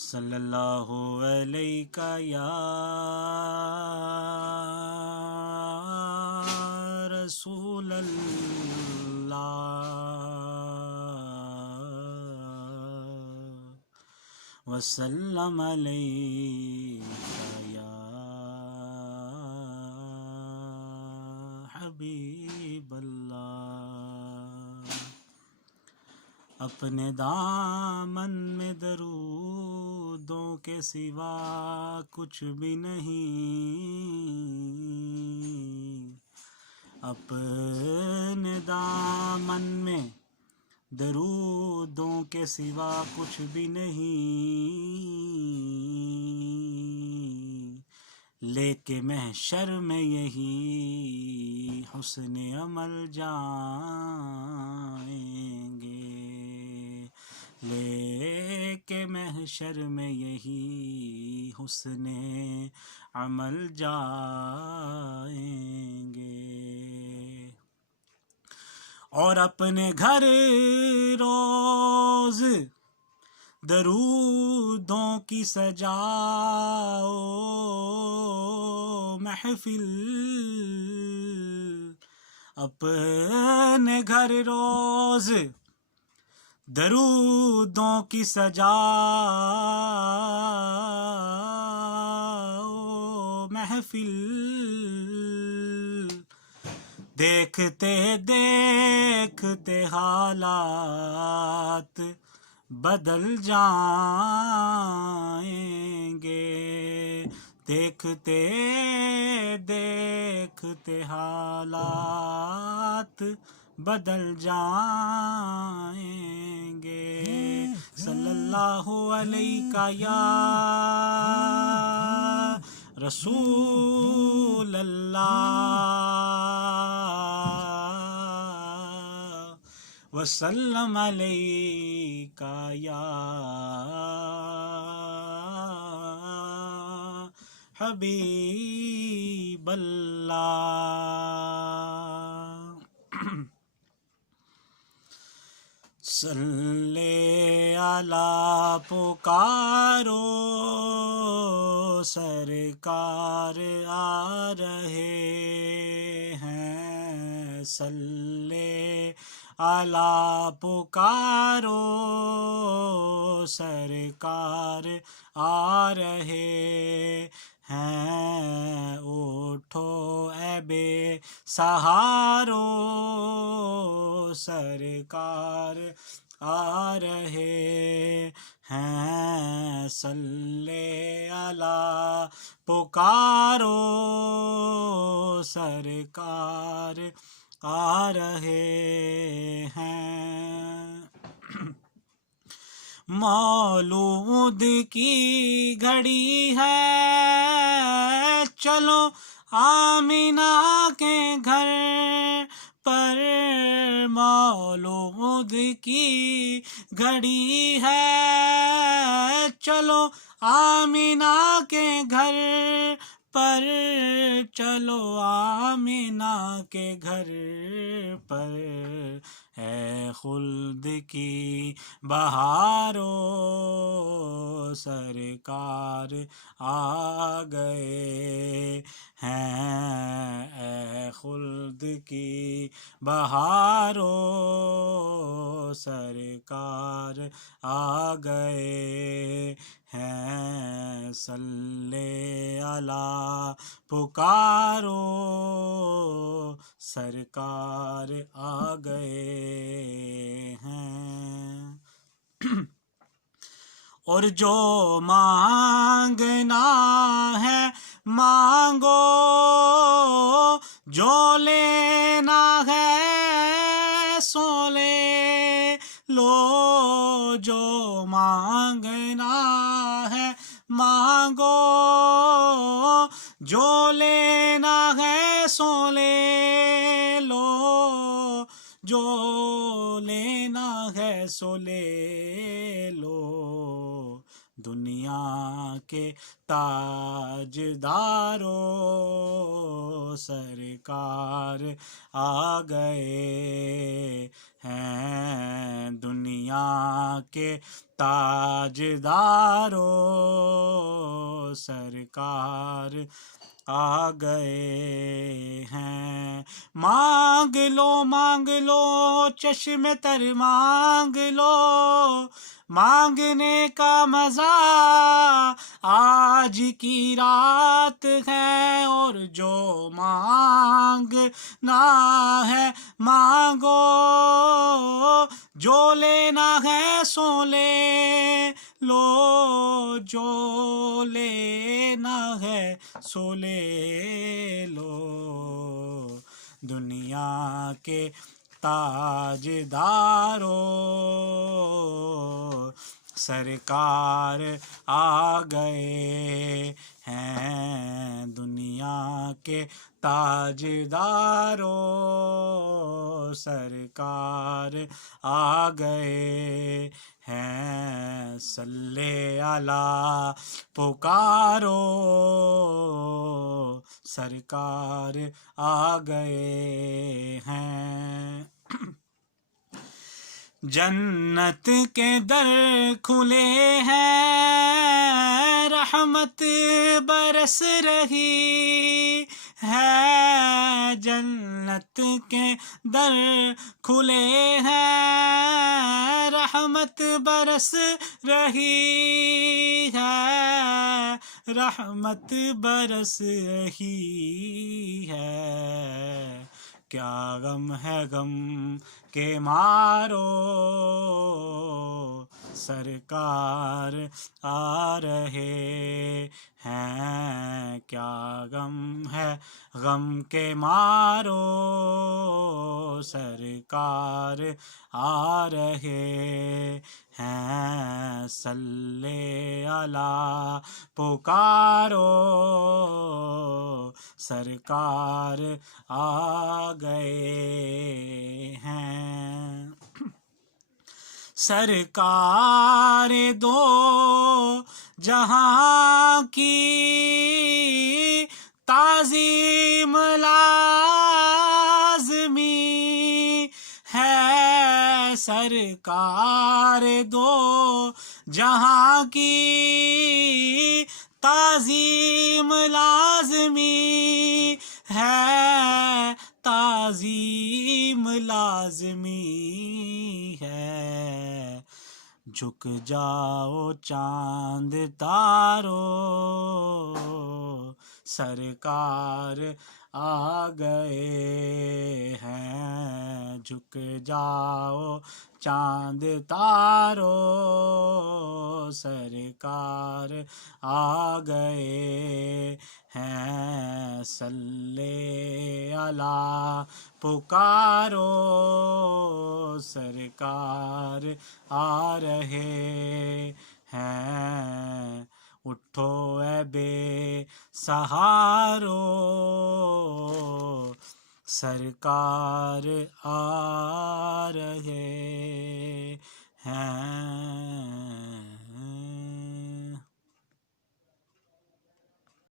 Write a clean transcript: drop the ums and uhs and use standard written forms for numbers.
صلی اللہ علیہ یا رسول اللہ وسلم علیہ یا حبیب اللہ۔ اپنے دامن میں درودوں کے سوا کچھ بھی نہیں، اپنے دامن میں درودوں کے سوا کچھ بھی نہیں، لے کے محشر میں یہی حسن عمل جائیں گے، لے کے محشر میں یہی حسن عمل جائیں گے۔ اور اپنے گھر روز درودوں کی سجاؤ محفل، اپنے گھر روز درودوں کی سجاؤ محفل، دیکھتے دیکھتے حالات بدل جائیں گے، دیکھتے دیکھتے حالات بدل جائیں گے۔ صلی اللہ علیہ یا رسول اللہ وسلم علیہ یا حبیب اللہ۔ صلی علی پکارو سرکار آ رہے ہیں، صلی علی پکارو سرکار آ رہے ہیں، اٹھو اے بے سہارو سرکار آ رہے ہیں، صلی علی پکارو سرکار آ رہے ہیں۔ مولود کی گھڑی ہے، چلو آمینہ کے گھر پر، مولود کی گھڑی ہے، چلو آمینہ کے گھر پر، چلو آمینہ کے گھر پر، ہے خلد کی بہارو سرکار آ گئے ہیں، اے خلد کی بہارو سرکار آ گئے ہیں، صلی علی پکارو سرکار آ گئے ہیں۔ اور جو مانگنا ہے مانگو، جو لینا ہے سو لے لو، جو مانگنا ہے مانگو، جو لینا ہے سو لے لو، جو لینا ہے سو لے لو، دنیا کے تاجدارو سرکار آ گئے ہیں، دنیا کے تاجدارو سرکار آ گئے ہیں. مانگ لو چشم تر مانگ لو، مانگنے کا مزہ آج کی رات ہے، اور جو مانگنا ہے مانگو، جو لینا ہے سو لے لو، جو لینا ہے سو لے لو. دنیا کے تاجدارو سرکار آ گئے ہیں. دنیا کے تاجدارو سرکار آ گئے ہیں. صلی اللہ پکارو سرکار آ گئے ہیں. جنت کے در کھلے ہیں، رحمت برس رہی ہے. جنت کے در کھلے ہیں، رحمت برس رہی ہے، رحمت برس رہی ہے. کیا غم ہے غم کے مارو سرکار آ رہے ہیں. کیا غم ہے غم کے مارو سرکار آ رہے ہیں. صلی اللہ پکارو سرکار آ گئے ہیں. سرکار دو جہاں کی تعظیم لازمی ہے. سرکار دو جہاں کی تعظیم لازمی ہے، تعظیم لازمی ہے. جھک جاؤ چاند تارو سرکار آ گئے ہیں. جھک جاؤ چاند تارو سرکار آ گئے ہیں. صلی اللہ پکارو سرکار آ رہے ہیں. اٹھو اے بے سہارو سرکار آ رہے ہیں.